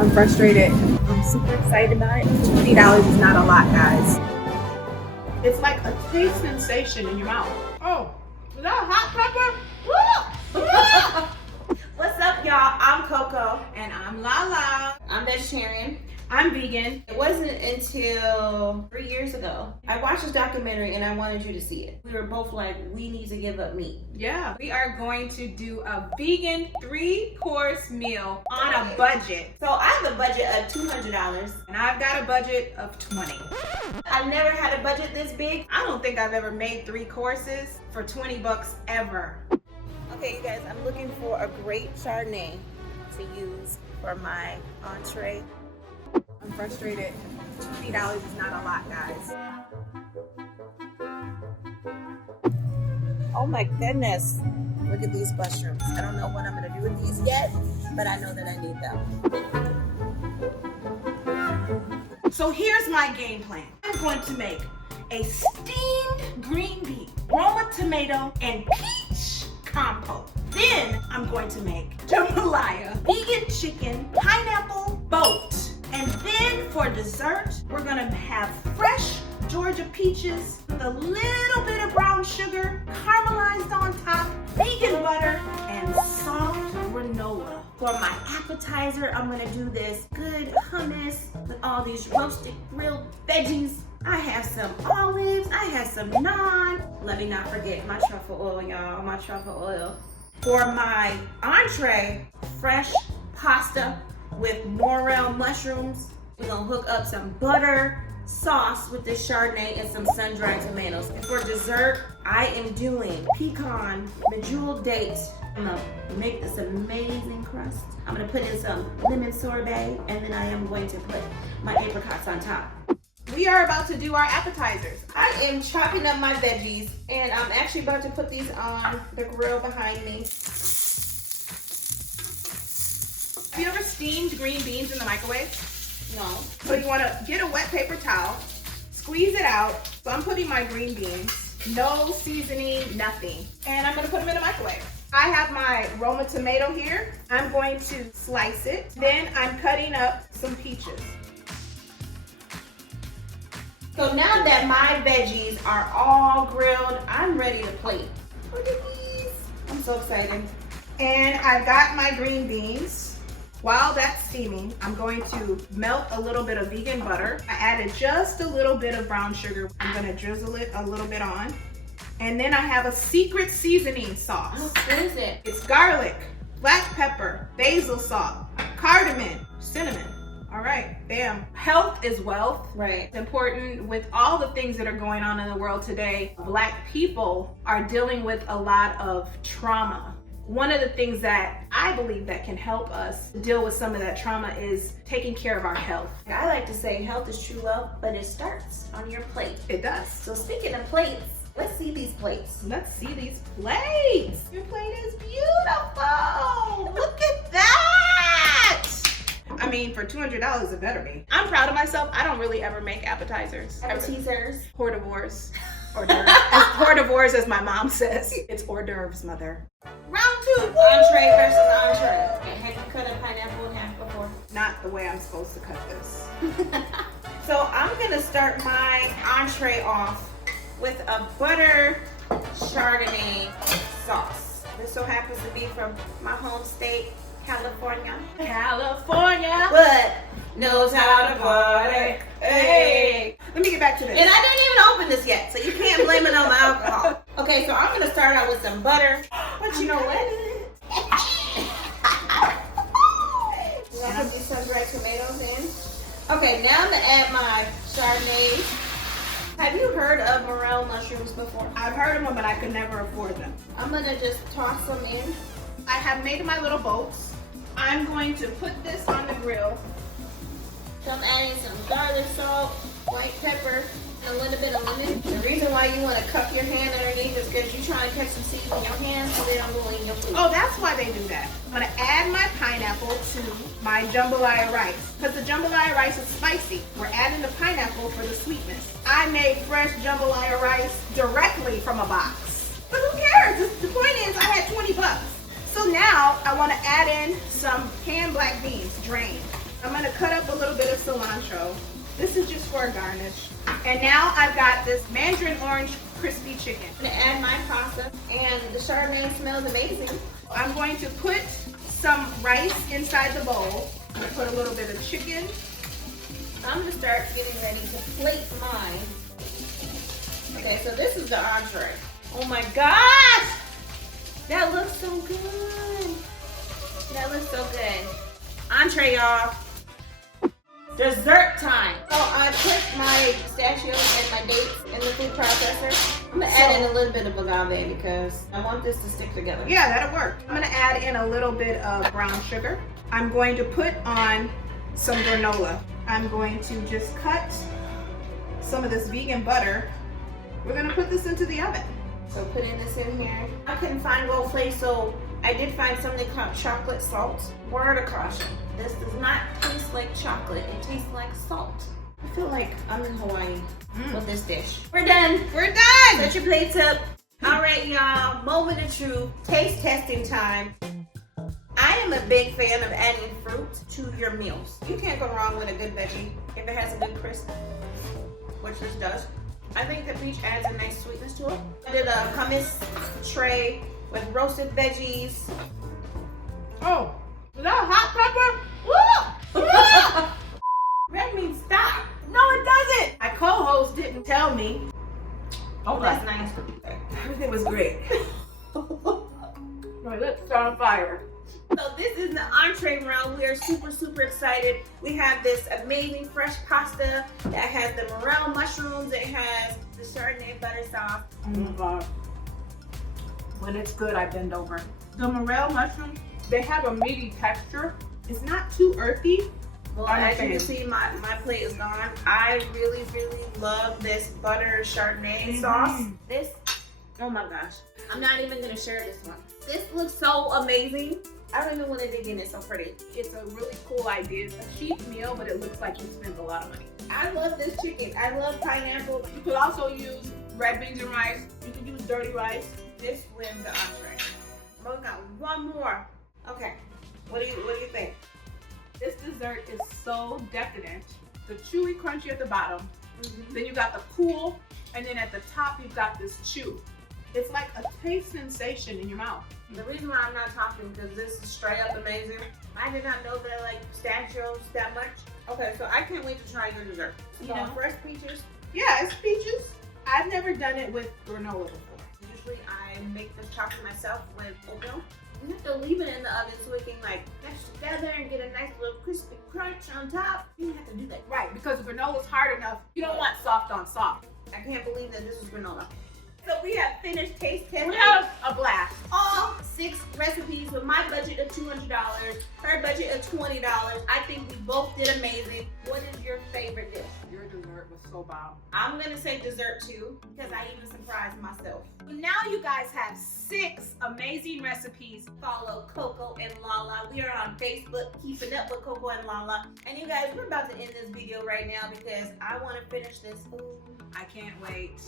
I'm frustrated. I'm super excited about it. $20 is not a lot, guys. It's like a taste sensation in your mouth. Oh, is that a hot pepper? What's up, y'all? I'm Coco. And I'm Lala. I'm vegetarian. I'm vegan. It wasn't until 3 years ago I watched this documentary and I wanted you to see it. We were both like, we need to give up meat. Yeah, we are going to do a vegan 3-course meal on a budget. So I have a budget of $200. And I've got a budget of $20. I've never had a budget this big. I don't think I've ever made 3 courses for $20 ever. Okay, you guys, I'm looking for a great Chardonnay to use for my entree. I'm frustrated. $20 is not a lot, guys. Oh my goodness. Look at these mushrooms. I don't know what I'm gonna do with these yet, but I know that I need them. So here's my game plan. I'm going to make a steamed green bean, Roma tomato, and peach compote. Then I'm going to make jambalaya, vegan chicken, pineapple boat. And then for dessert, we're gonna have fresh Georgia peaches with a little bit of brown sugar, caramelized on top, vegan butter, and soft granola. For my appetizer, I'm gonna do this good hummus with all these roasted grilled veggies. I have some olives, I have some naan. Let me not forget my truffle oil, y'all, my truffle oil. For my entree, fresh pasta with morel mushrooms. We're gonna hook up some butter sauce with this Chardonnay and some sun-dried tomatoes. And for dessert, I am doing pecan medjool dates. I'm gonna make this amazing crust. I'm gonna put in some lemon sorbet, and then I am going to put my apricots on top. We are about to do our appetizers. I am chopping up my veggies, and I'm actually about to put these on the grill behind me. Have you ever steamed green beans in the microwave? No. So you want to get a wet paper towel, squeeze it out. So I'm putting my green beans, no seasoning, nothing. And I'm going to put them in the microwave. I have my Roma tomato here. I'm going to slice it. Then I'm cutting up some peaches. So now that my veggies are all grilled, I'm ready to plate. Look at these. I'm so excited. And I've got my green beans. While that's steaming, I'm going to melt a little bit of vegan butter. I added just a little bit of brown sugar. I'm gonna drizzle it a little bit on. And then I have a secret seasoning sauce. What is it? It's garlic, black pepper, basil salt, cardamom, cinnamon. All right, bam. Health is wealth. Right. It's important with all the things that are going on in the world today. Black people are dealing with a lot of trauma. One of the things that I believe that can help us deal with some of that trauma is taking care of our health. I like to say health is true wealth, but it starts on your plate. It does. So speaking of plates, let's see these plates. Let's see these plates. Your plate is beautiful. Look at that. I mean, for $200, it better be. I'm proud of myself. I don't really ever make appetizers. Appetizers. Hors d'oeuvres. Hors d'oeuvres. Hors d'oeuvres, as my mom says. It's hors d'oeuvres, mother. Round 2. Entree versus entree. Have you cut a pineapple in half before? Not the way I'm supposed to cut this. So I'm gonna start my entree off with a butter Chardonnay sauce. This so happens to be from my home state, California. California. But knows how to party. Hey. Let me get back to this. And I didn't even open this yet, so you can't blame it on the alcohol. Okay, so I'm gonna start out with some butter. But you know what? I'm gonna put some red tomatoes in. Okay, now I'm gonna add my Chardonnay. Have you heard of morel mushrooms before? I've heard of them, but I could never afford them. I'm gonna just toss them in. I have made my little boats. I'm going to put this on the grill. So I'm adding some garlic salt, white pepper, and a little bit of lemon. The reason why you want to cup your hand underneath is because you're trying to catch some seeds in your hand so they don't go in your food. Oh, that's why they do that. I'm going to add my pineapple to my jambalaya rice because the jambalaya rice is spicy. We're adding the pineapple for the sweetness. I made fresh jambalaya rice directly from a box. But who cares? The point is I had $20. So now I want to add in some canned black beans, drained. I'm gonna cut up a little bit of cilantro. This is just for a garnish. And now I've got this mandarin orange crispy chicken. I'm gonna add my pasta, and the Chardonnay smells amazing. I'm going to put some rice inside the bowl. I'm gonna put a little bit of chicken. I'm gonna start getting ready to plate mine. Okay, so this is the entree. Oh my gosh! That looks so good. That looks so good. Entree, y'all. Dessert time. So I put my pistachios and my dates in the food processor. I'm gonna add in a little bit of agave because I want this to stick together. Yeah, that'll work. I'm gonna add in a little bit of brown sugar. I'm going to put on some granola. I'm going to just cut some of this vegan butter. We're gonna put this into the oven. So putting this in here. I couldn't find gold flake, so I did find something called chocolate salt. Word of caution. This does not taste like chocolate. It tastes like salt. I feel like I'm in Hawaii with this dish. We're done. We're done! Set your plates up. All right, y'all. Moment of truth. Taste testing time. I am a big fan of adding fruit to your meals. You can't go wrong with a good veggie if it has a good crisp, which this does. I think the peach adds a nice sweetness to it. I did a hummus tray with roasted veggies. Oh, is that a hot pepper? Red means stop. No, it doesn't. My co-host didn't tell me. Oh, that's nice. Everything was great. My lips are on fire. So this is the entree round. We are super, super excited. We have this amazing fresh pasta that has the morel mushrooms. It has the Chardonnay butter sauce. Oh my God. When it's good, I bend over. The morel mushrooms, they have a meaty texture. It's not too earthy. Well, as you can see, my plate is gone. I really, really love this butter Chardonnay sauce. This, oh my gosh. I'm not even gonna share this one. This looks so amazing. I don't even want to dig in. It's so pretty. It's a really cool idea. It's a cheap meal, but it looks like you spent a lot of money. I love this chicken. I love pineapple. You could also use red beans and rice. You could use dirty rice. This wins the entree. But we got one more. Okay. What do you think? This dessert is so decadent. The chewy crunchy at the bottom. Then you got the cool, and then at the top you've got this chew. It's like a taste sensation in your mouth. The reason why I'm not talking because this is straight up amazing. I did not know that I like pistachios that much. Okay, so I can't wait to try your dessert. You know, fresh peaches. Yeah, it's peaches. I've never done it with granola before. Usually I make this chocolate myself with oatmeal. You have to leave it in the oven so it can like mesh together and get a nice little crispy crunch on top. You don't have to do that. Right, because granola's hard enough. You don't want soft on soft. I can't believe that this is granola. So we have finished taste testing. We had a blast. All 6 recipes with my budget of $200, her budget of $20. I think we both did amazing. What is your favorite dish? Your dessert was so bomb. I'm gonna say dessert too, because I even surprised myself. Now you guys have 6 amazing recipes. Follow Coco and Lala. We are on Facebook, keeping up with Coco and Lala. And you guys, we're about to end this video right now because I want to finish this food. I can't wait.